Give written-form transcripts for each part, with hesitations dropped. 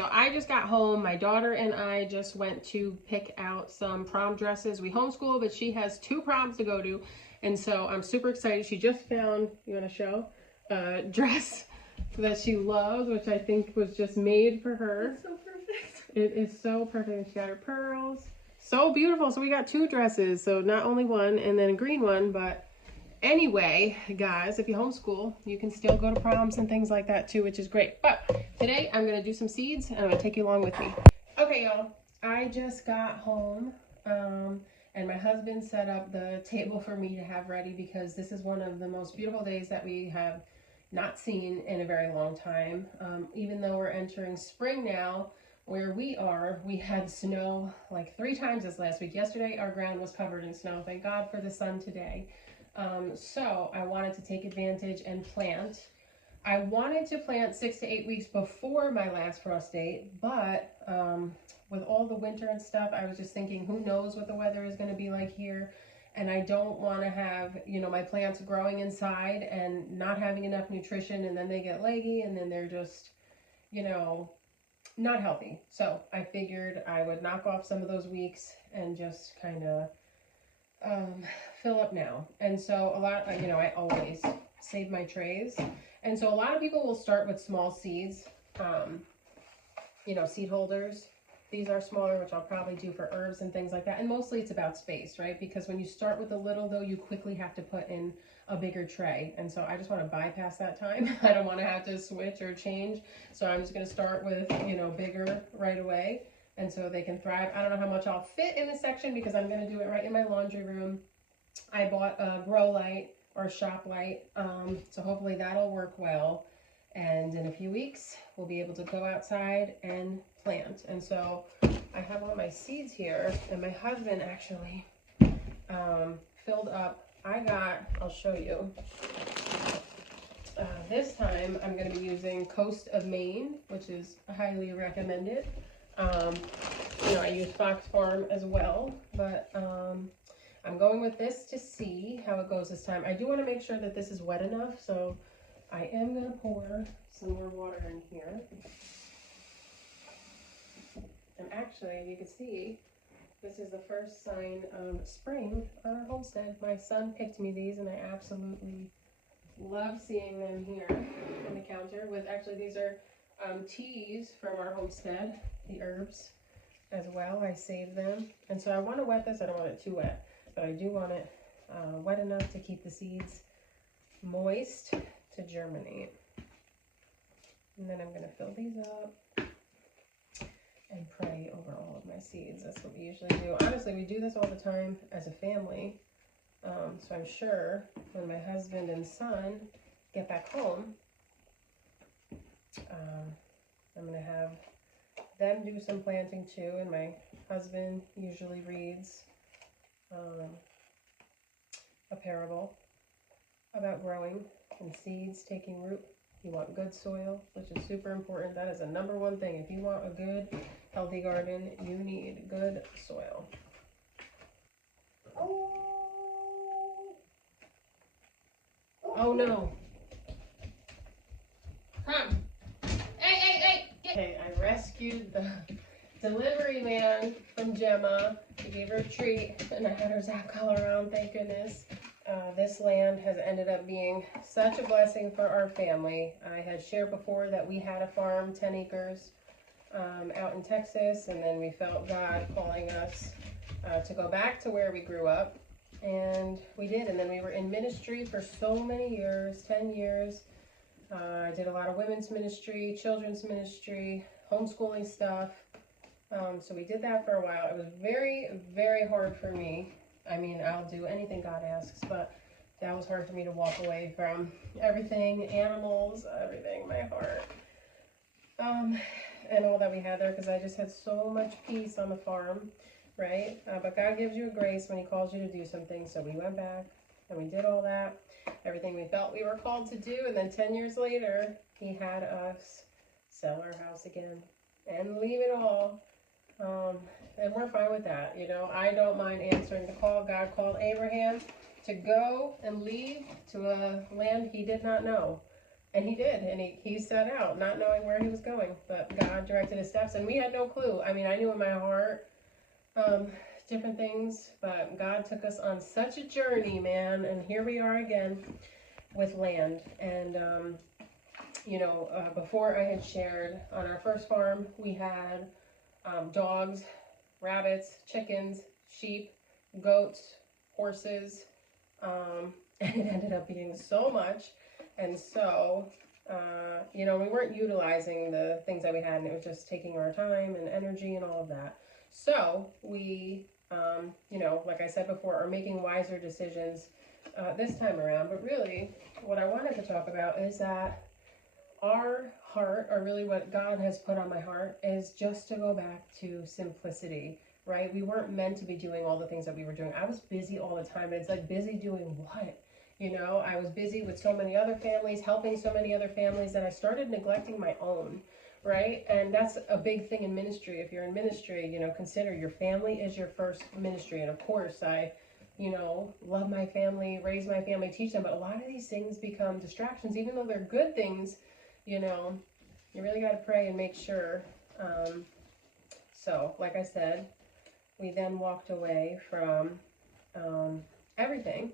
so I just got home. My daughter and I just went to pick out some prom dresses. We homeschool, but she has 2 proms to go to. And so I'm super excited. She just found, you want to show, a dress that she loves, which I think was just made for her. It's so perfect. It is so perfect. And she got her pearls. So beautiful. So we got 2 dresses. So not only one and then a green one, but anyway, guys, if you homeschool, you can still go to proms and things like that too, which is great. But today I'm going to do some seeds and I'm going to take you along with me. Okay, y'all, I just got home and my husband set up the table for me to have ready because this is one of the most beautiful days that we have not seen in a very long time. Even though we're entering spring now, where we are, we had snow like 3 times this last week. Yesterday, our ground was covered in snow. Thank God for the sun today. So I wanted to take advantage and plant. I wanted to plant 6 to 8 weeks before my last frost date, but with all the winter and stuff, I was just thinking, who knows what the weather is going to be like here. And I don't want to have, you know, my plants growing inside and not having enough nutrition, and then they get leggy and then they're just, you know, not healthy. So I figured I would knock off some of those weeks and just kind of fill up now. And so a lot, you know, I always save my trays. And so a lot of people will start with small seeds, you know, seed holders. These are smaller, which I'll probably do for herbs and things like that. And mostly it's about space, right? Because when you start with a little, though, you quickly have to put in a bigger tray. And so I just want to bypass that time. I don't want to have to switch or change. So I'm just going to start with, you know, bigger right away. And so they can thrive. I don't know how much I'll fit in this section because I'm going to do it right in my laundry room. I bought a grow light or shop light. So hopefully that'll work well. And in a few weeks, we'll be able to go outside and plant. And so I have all my seeds here, and my husband actually filled up. I'll show you. This time I'm going to be using Coast of Maine, which is highly recommended. You know, I use Fox Farm as well, but I'm going with this to see how it goes this time. I do want to make sure that this is wet enough, so I am going to pour some more water in here. And actually, you can see, this is the first sign of spring on our homestead. My son picked me these, and I absolutely love seeing them here on the counter. With actually, these are teas from our homestead, the herbs as well. I saved them. And so I want to wet this. I don't want it too wet, but I do want it wet enough to keep the seeds moist to germinate. And then I'm going to fill these up and pray over all of my seeds. That's what we usually do. Honestly, we do this all the time as a family. So I'm sure when my husband and son get back home, I'm going to have them do some planting too. And my husband usually reads a parable about growing and seeds taking root. You want good soil, which is super important. That is the #1 thing. If you want a good, healthy garden, you need good soil. Oh no. Come. Hey. Okay, I rescued the delivery man from Gemma. I gave her a treat, and I had her zap all around, thank goodness. This land has ended up being such a blessing for our family. I had shared before that we had a farm, 10 acres, out in Texas, and then we felt God calling us to go back to where we grew up, and we did. And then we were in ministry for so many years, 10 years. I did a lot of women's ministry, children's ministry, homeschooling stuff. So we did that for a while. It was very, very hard for me. I mean, I'll do anything God asks, but that was hard for me to walk away from everything, animals, everything, my heart, and all that we had there, because I just had so much peace on the farm, right? But God gives you a grace when he calls you to do something. So we went back and we did all that, everything we felt we were called to do. And then 10 years later, he had us sell our house again and leave it all. And we're fine with that. You know, I don't mind answering the call. God called Abraham to go and leave to a land he did not know. And he did, and he set out not knowing where he was going, but God directed his steps, and we had no clue. I mean, I knew in my heart um, different things, but God took us on such a journey, man, and here we are again with land. And before I had shared, on our first farm, we had dogs, rabbits, chickens, sheep, goats, horses, and it ended up being so much. And so, we weren't utilizing the things that we had, and it was just taking our time and energy and all of that. So we, like I said before, are making wiser decisions this time around. But really, what I wanted to talk about is that our heart, or really what God has put on my heart, is just to go back to simplicity, right? We weren't meant to be doing all the things that we were doing. I was busy all the time. It's like, busy doing what? I was busy with so many other families, helping so many other families, that I started neglecting my own, right? And that's a big thing in ministry. If you're in ministry, consider your family is your first ministry. And of course, I love my family, raise my family, teach them. But a lot of these things become distractions, even though they're good things. You really got to pray and make sure. So, like I said, we then walked away from everything.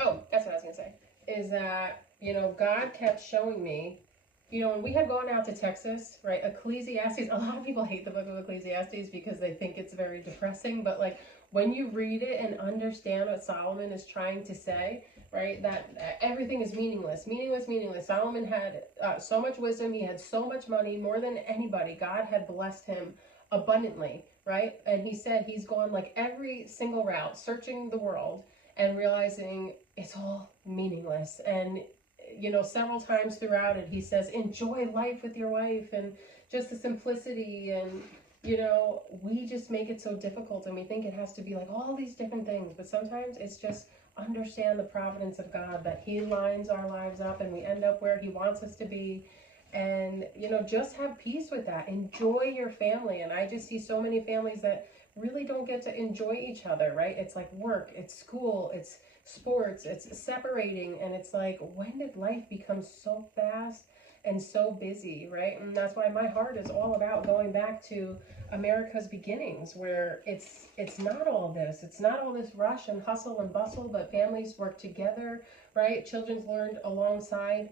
Oh, that's what I was going to say. Is that, God kept showing me, when we had gone out to Texas, right, Ecclesiastes, a lot of people hate the book of Ecclesiastes because they think it's very depressing. But, like, when you read it and understand what Solomon is trying to say, right, that everything is meaningless. Solomon had so much wisdom. He had so much money, more than anybody. God had blessed him abundantly, right? And he said he's gone like every single route, searching the world and realizing it's all meaningless. And, several times throughout it, he says, enjoy life with your wife and just the simplicity. And, we just make it so difficult, and we think it has to be like all these different things. But sometimes it's just understand the providence of God, that he lines our lives up and we end up where he wants us to be. And, just have peace with that. Enjoy your family. And I just see so many families that really don't get to enjoy each other, right? It's like work, it's school, it's sports, it's separating. And it's like, when did life become so fast and so busy, right? And that's why my heart is all about going back to America's beginnings, where it's not all this. It's not all this rush and hustle and bustle, but families work together, right? Children's learned alongside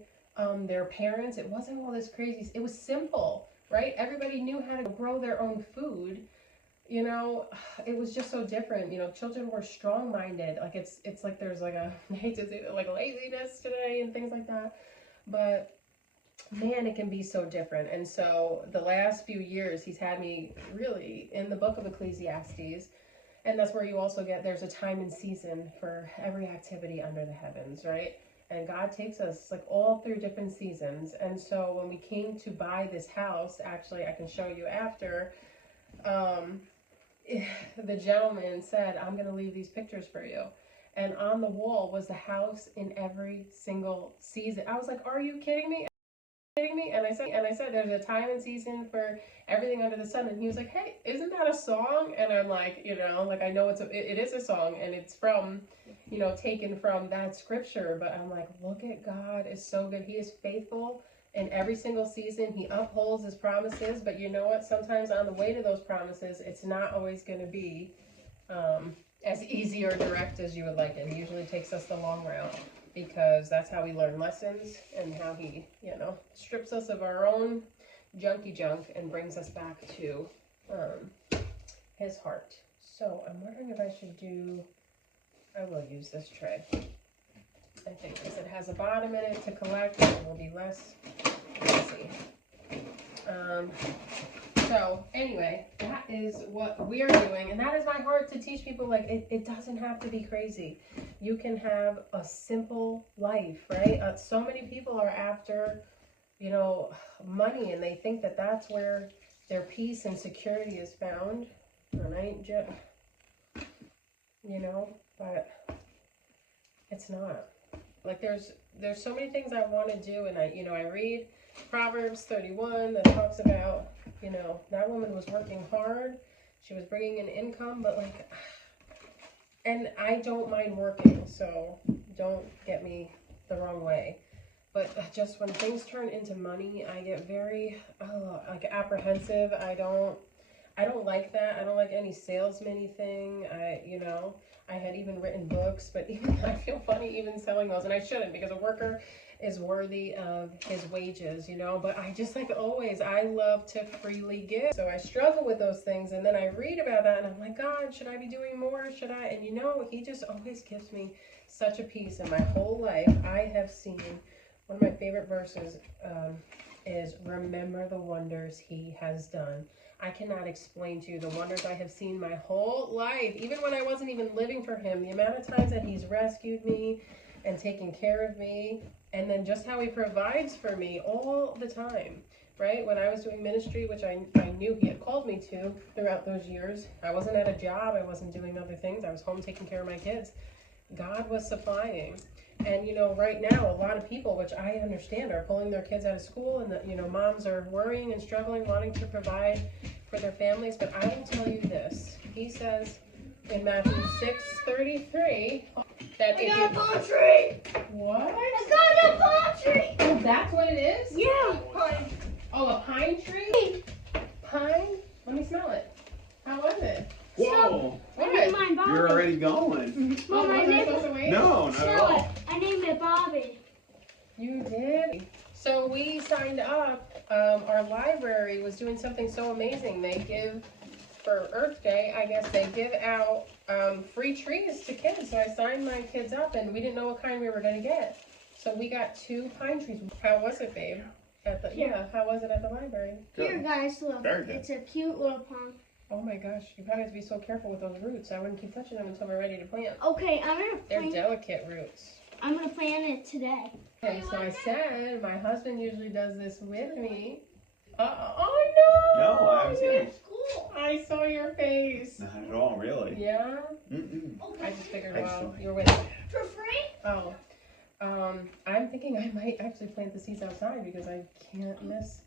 their parents. It wasn't all this crazy. It was simple, right? Everybody knew how to grow their own food. It was just so different. Children were strong-minded. Like it's like there's like I hate to say it, like laziness today and things like that. But man, it can be so different. And so the last few years, he's had me really in the book of Ecclesiastes. And that's where you also get, there's a time and season for every activity under the heavens, right? And God takes us like all through different seasons. And so when we came to buy this house, actually, I can show you after, the gentleman said, I'm going to leave these pictures for you. And on the wall was the house in every single season. I was like, are you kidding me? And I said, there's a time and season for everything under the sun. And he was like, hey, isn't that a song? And I'm like, I know it is a song, and it's from, taken from that scripture. But I'm like, look at God is so good. He is faithful in every single season. He upholds his promises. But you know what? Sometimes on the way to those promises, it's not always going to be as easy or direct as you would like it. He usually takes us the long route, because that's how we learn lessons, and how he, strips us of our own junky junk and brings us back to his heart. So I'm wondering if I should I will use this tray, I think, because it has a bottom in it to collect, and it will be less messy. So anyway, that is what we're doing, and that is my heart, to teach people, like, it doesn't have to be crazy. You can have a simple life, right? So many people are after, money, and they think that that's where their peace and security is found. And I ain't just, but it's not. Like, there's so many things I want to do, and I read Proverbs 31 that talks about, that woman was working hard, she was bringing in income, but like, and I don't mind working, so don't get me the wrong way. But just when things turn into money, I get very like apprehensive. I don't like that. I don't like any salesman-y thing. I had even written books, but even I feel funny even selling those, and I shouldn't, because a worker is worthy of his wages, but I just, like always, I love to freely give. So I struggle with those things, and then I read about that, and I'm like, God, should I be doing more? Should I? And he just always gives me such a peace. In my whole life, I have seen, one of my favorite verses is, remember the wonders he has done. I cannot explain to you the wonders I have seen my whole life, even when I wasn't even living for him, the amount of times that he's rescued me and taken care of me, and then just how he provides for me all the time, right? When I was doing ministry, which I knew he had called me to throughout those years, I wasn't at a job, I wasn't doing other things, I was home taking care of my kids. God was supplying. And, right now, a lot of people, which I understand, are pulling their kids out of school, and, moms are worrying and struggling, wanting to provide for their families. But I will tell you this. He says in Matthew 6:33 that I got a palm tree! What? I got a palm tree! Oh, that's what it is? Yeah, pine. Oh, a pine tree? Pine? Let me smell it. How was it? Whoa! I named mine Bobby. You're already going. Mom, I named it. No, not at all. I named it Bobby. You did? So we signed up. Our library was doing something so amazing. They give, for Earth Day, I guess they give out free trees to kids. So I signed my kids up, and we didn't know what kind we were going to get. So we got 2 pine trees. How was it, babe? How was it at the library? Good. Here, guys, look. Very good. It's a cute little palm. Oh my gosh, you probably have to be so careful with those roots. I wouldn't keep touching them until we're ready to plant. Okay, They're delicate roots. I'm gonna plant it today. Okay, so I said my husband usually does this with me. Oh no! No, I haven't seen it. I saw your face. Not at all, really. Yeah? Mm-mm. I just figured, Thanks, well, Phil. you're with me. For free? Oh. I'm thinking I might actually plant the seeds outside because I can't miss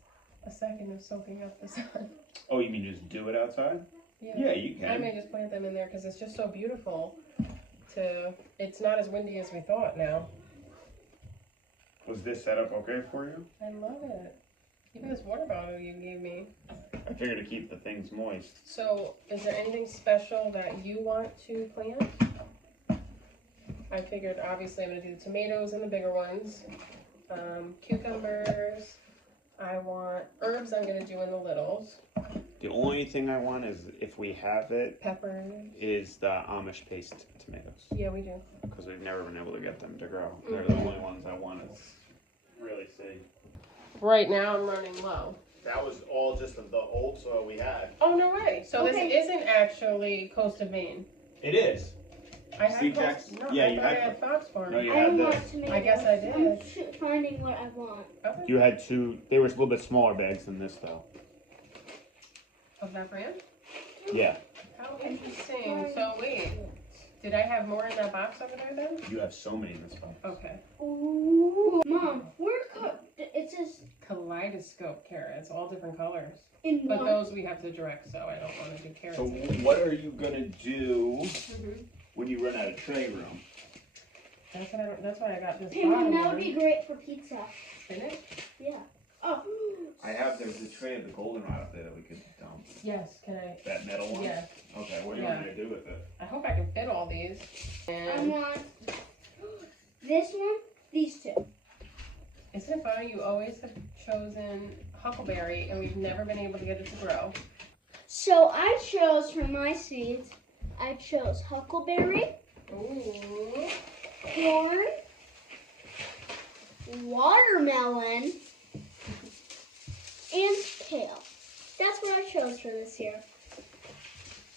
a second of soaking up the sun. Oh, you mean just do it outside? Yeah. Yeah, you can. I may just plant them in there because it's just so beautiful. It's not as windy as we thought now. Was this setup okay for you? I love it. Even this water bottle you gave me. I figured to keep the things moist. So, is there anything special that you want to plant? I figured, obviously, I'm going to do the tomatoes and the bigger ones. Cucumbers. I want herbs I'm going to do in the littles. The only thing I want is, if we have it, Peppers. is the Amish paste tomatoes. Yeah, we do. Because we've never been able to get them to grow. They're the only ones I want to really see. Right now, I'm running low. That was all just the old soil we had. Oh, no way. So Okay. this isn't actually Coast of Maine. It is. I had Steve Coast, Jackson? no, Yeah, I you thought I had- had Fox Farm. No, you I had don't this. want tomatoes. I guess I did. I'm finding what I want. Okay. You had 2. They were a little bit smaller bags than this, though. Of that brand? Yeah. How interesting. So wait, did I have more in that box over there then? You have so many in this box. Okay. Ooh. Mom, it says Kaleidoscope carrots, all different colors. in But one. those we have to direct, so I don't want to do carrots. So again. what are you gonna do Mhm. when you run out of tray room? That's why I got this Hey, Mom, bottom that would one. be great for pizza. Spinach? Yeah. Oh. There's a tray of the goldenrod up there that we could dump. Yes, can I? That metal one? Yeah. Okay, what do you want me to do with it? I hope I can fit all these. I And want this one, these 2. isn't it funny, you always have chosen huckleberry and we've never been able to get it to grow. So I chose for my seeds, I chose huckleberry, Ooh. corn, watermelon, and kale. That's what I chose for this year.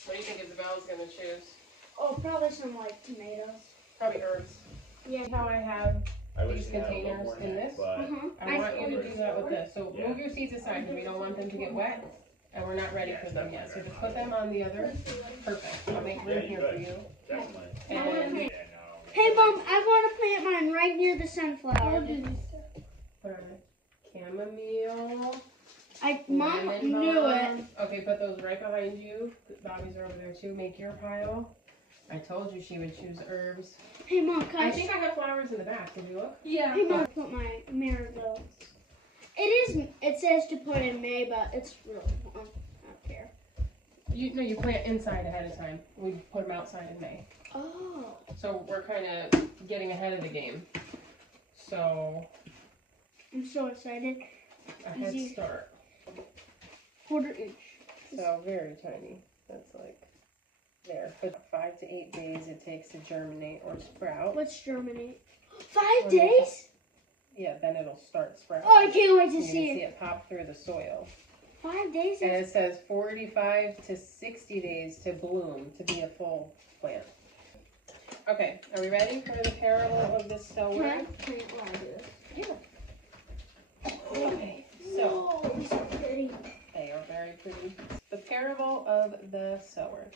What do you think Isabella's gonna choose? Oh, probably some like tomatoes. Probably herbs. Yeah. How I have I these containers in this. but I want you to do that with this. So move your seeds aside because we don't want them to get wet and we're not ready for them yet. So just put them on the other. Perfect. I'll make room here for you. definitely. And Hey, Mom, I want to plant mine right near the sunflower. put on chamomile. Mom lemon knew balm. it. Okay, put those right behind you. Bobby's are over there too. Make your pile. I told you she would choose herbs. Hey Mom, can I think I have flowers in the back. Did you look? Yeah. Hey Mom, put my marigolds. It says to put in May, but it's really long. I don't care. You plant inside ahead of time. We put them outside in May. Oh. So we're kind of getting ahead of the game. So I'm so excited. a head Easy. start. 1/4 inch. So very tiny. That's like there. But 5 to 8 days it takes to germinate or sprout. Let's germinate. What 5 do you think? days? Yeah, then it'll start sprouting. Oh, I can't wait to You can see see it. it pop through the soil. 5 days? And it says 45 to 60 days to bloom to be a full plant. Okay, are we ready for the parable of the sower? Can I do this? Yeah. Okay, so Whoa, these are pretty. they are very pretty. The parable of the sower.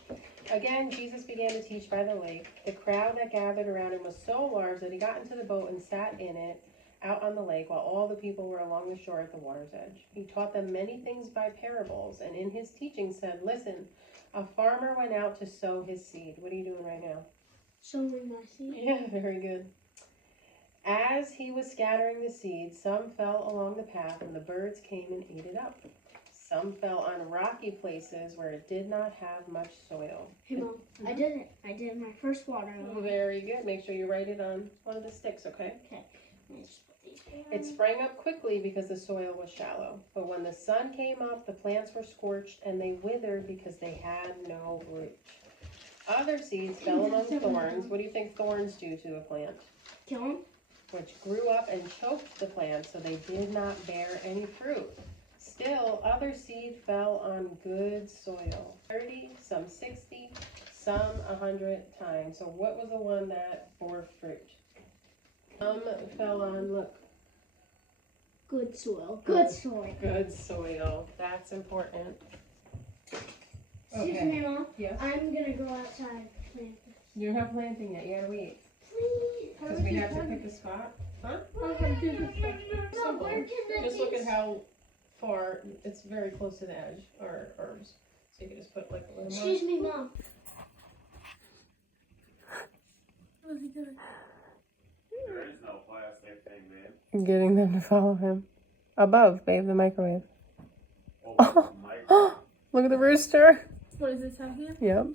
Again, Jesus began to teach by the lake. The crowd that gathered around him was so large that he got into the boat and sat in it out on the lake while all the people were along the shore at the water's edge. He taught them many things by parables, and in his teaching said, "Listen, a farmer went out to sow his seed." What are you doing right now? Sowing my seed. Yeah, very good. As he was scattering the seed, some fell along the path, and the birds came and ate it up. Some fell on rocky places where it did not have much soil. Hey Mom, I did it. I did my first watermelon. Very good. Make sure you write it on one of the sticks, okay? Okay. Let me just put these down. It sprang up quickly because the soil was shallow. But when the sun came up, the plants were scorched and they withered because they had no root. Other seeds fell among thorns. What do you think thorns do to a plant? Kill 'em? Which grew up and choked the plant, so they did not bear any fruit. Still, other seed fell on good soil. 30, some 60, some 100 times. So what was the one that bore fruit? Some fell on, look, Good soil. Good soil. good soil. That's important. Excuse Okay. me, Mom. Yes. I'm gonna go outside and plant this. You're not planting yet. You gotta wait. Please. Because we have to pick a spot. Huh? Mom, where can that Just look be? at how far, it's very close to the edge, or herbs. So you can just put like a little more. Excuse me, Mom. What is he doing? There is no plastic thing, babe. Getting them to follow him. Above, babe, the microwave. Oh, my. Look at the rooster. What is this out here? Yep.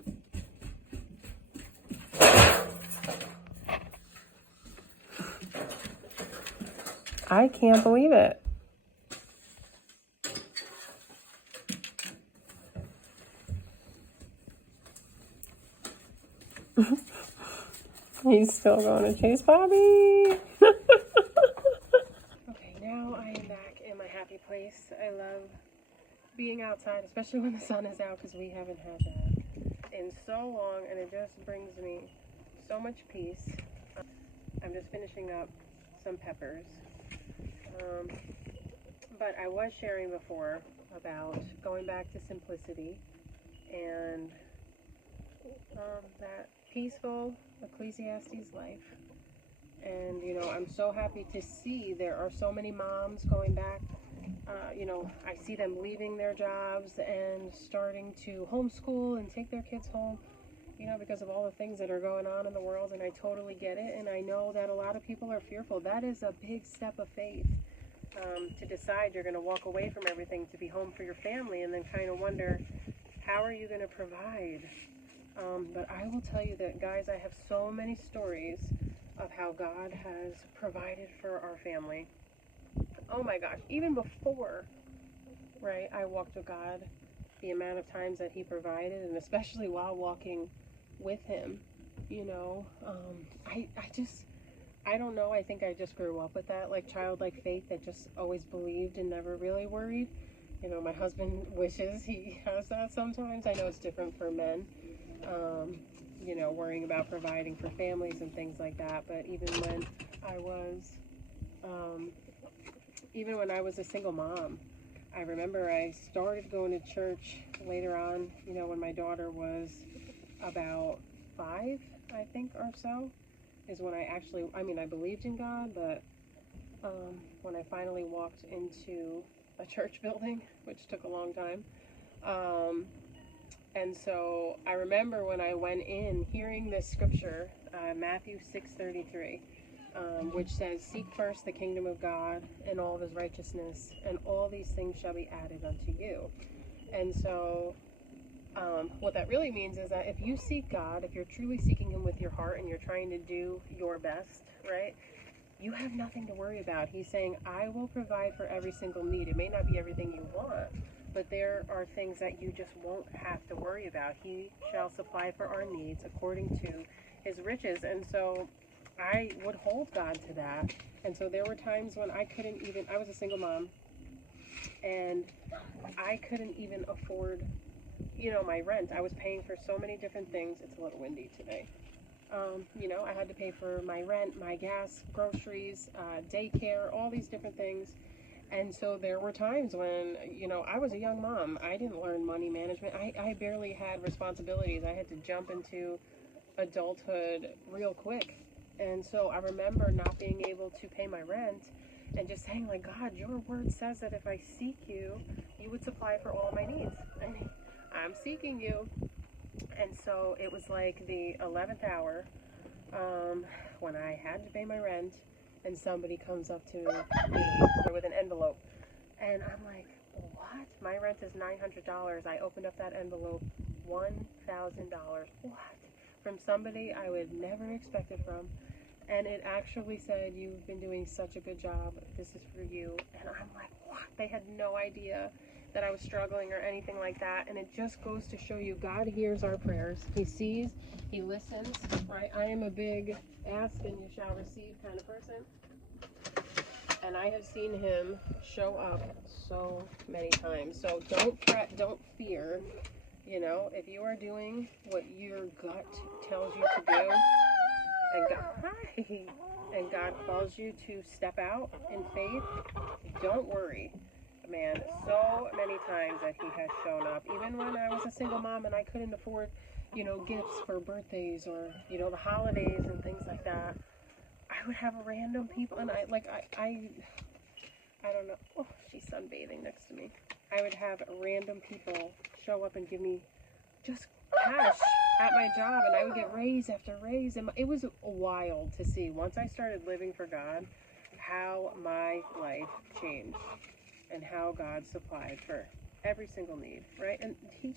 I can't believe it. He's still going to chase Bobby. Okay, now I am back in my happy place. I love being outside, especially when the sun is out, because we haven't had that in so long, and it just brings me so much peace. I'm just finishing up some peppers. But I was sharing before about going back to simplicity and that peaceful Ecclesiastes life. And, you know, I'm so happy to see there are so many moms going back. You know, I see them leaving their jobs and starting to homeschool and take their kids home, you know, because of all the things that are going on in the world. And I totally get it. And I know that a lot of people are fearful. That is a big step of faith. To decide you're going to walk away from everything to be home for your family, and then kind of wonder, how are you going to provide? But I will tell you that, guys, I have so many stories of how God has provided for our family. Oh my gosh, even before, right, I walked with God, the amount of times that he provided, and especially while walking with him, you know, I don't know, I think I just grew up with that, like, childlike faith that just always believed and never really worried. You know, my husband wishes he has that sometimes. I know it's different for men, you know, worrying about providing for families and things like that. But even when I was a single mom, I remember I started going to church later on, you know, when my daughter was about 5, I think, or so, is when I believed in God, but when I finally walked into a church building, which took a long time, And so I remember when I went in hearing this scripture, Matthew 6:33, which says, "Seek first the kingdom of God and all of his righteousness, and all these things shall be added unto you." And so what that really means is that if you seek God, if you're truly seeking him with your heart and you're trying to do your best, right, you have nothing to worry about. He's saying, I will provide for every single need. It may not be everything you want, but there are things that you just won't have to worry about. He shall supply for our needs according to his riches. And so I would hold God to that. And so there were times when I was a single mom, and I couldn't even afford, my rent. I was paying for so many different things. It's a little windy today. I had to pay for my rent, my gas, groceries, daycare, all these different things. And so there were times when, I was a young mom. I didn't learn money management. I barely had responsibilities. I had to jump into adulthood real quick. And so I remember not being able to pay my rent and just saying, like, God, your word says that if I seek you, you would supply for all my needs. And I'm seeking you. And so it was like the 11th hour when I had to pay my rent, and somebody comes up to me with an envelope. And I'm like, what? My rent is $900. I opened up that envelope, $1,000. What? From somebody I would never expect it from. And it actually said, you've been doing such a good job. This is for you. And I'm like, what? They had no idea that I was struggling or anything like that. And it just goes to show you, God hears our prayers. He sees, he listens, right? I am a big ask and you shall receive kind of person. And I have seen him show up so many times. So don't fret, don't fear. If you are doing what your gut tells you to do, and God calls you to step out in faith, don't worry. Man, so many times that he has shown up. Even when I was a single mom and I couldn't afford, gifts for birthdays or, the holidays and things like that, I would have random people, and I don't know. Oh, she's sunbathing next to me. I would have random people show up and give me just cash at my job, and I would get raise after raise. And it was wild to see, once I started living for God, how my life changed and how God supplied for every single need, right? And he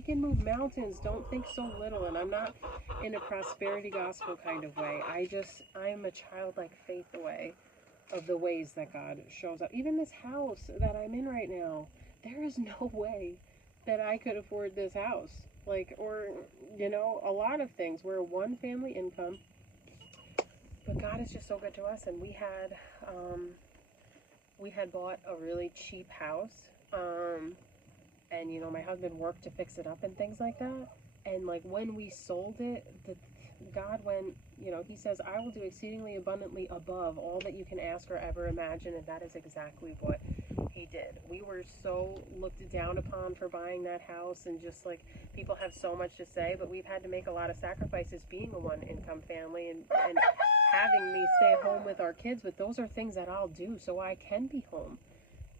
can move mountains. Don't think so little. And I'm not in a prosperity gospel kind of way. I'm a childlike faith away of the ways that God shows up. Even this house that I'm in right now, there is no way that I could afford this house. A lot of things. We're a one family income, but God is just so good to us. And we had bought a really cheap house, and my husband worked to fix it up and things like that. And when we sold it, God went, he says, I will do exceedingly abundantly above all that you can ask or ever imagine. And that is exactly what he did. We were so looked down upon for buying that house, and just people have so much to say, but we've had to make a lot of sacrifices being a one income family and having me stay home with our kids. But those are things that I'll do so I can be home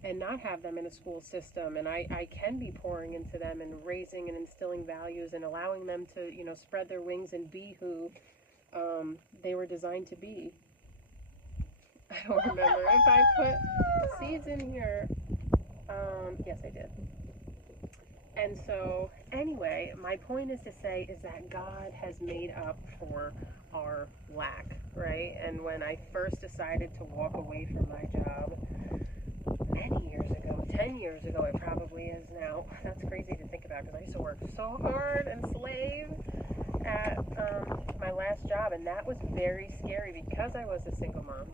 and not have them in a school system, and I can be pouring into them and raising and instilling values and allowing them to spread their wings and be who they were designed to be. I don't remember if I put seeds in here. Yes, I did. And so anyway, my point is to say is that God has made up for our lack, right? And when I first decided to walk away from my job many years ago, 10 years ago it probably is now. That's crazy to think about, because I used to work so hard and slave at my last job, and that was very scary because I was a single mom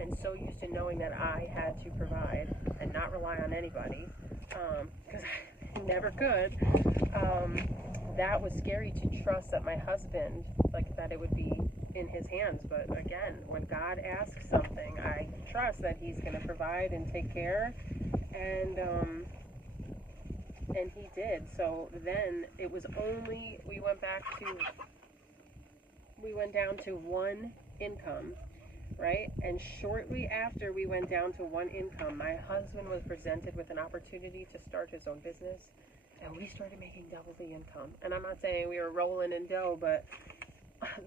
and so used to knowing that I had to provide and not rely on anybody, because I never could. That was scary to trust that my husband, that it would be in his hands. But again, when God asks something, I trust that he's going to provide and take care, and he did. So then it was only, we went down to one income, right? And shortly after we went down to one income, my husband was presented with an opportunity to start his own business. and we started making double the income. And I'm not saying we were rolling in dough, but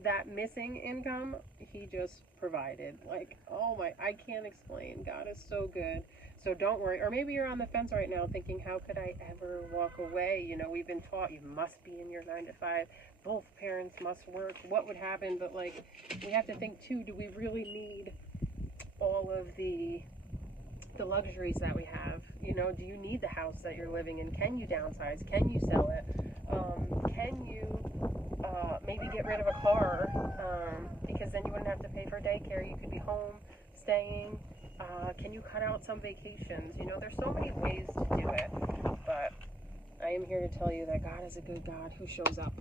that missing income, he just provided. Like, oh my, I can't explain. God is so good. So don't worry. Or maybe you're on the fence right now thinking, how could I ever walk away? You know, we've been taught you must be in your 9 to 5. Both parents must work. What would happen? But like, we have to think too, do we really need all of the luxuries that we have? You know, do you need the house that you're living in? Can you downsize? Can you sell it? Can you maybe get rid of a car, because then you wouldn't have to pay for daycare. You could be home staying. Can you cut out some vacations? You know, there's so many ways to do it, but I am here to tell you that God is a good God who shows up.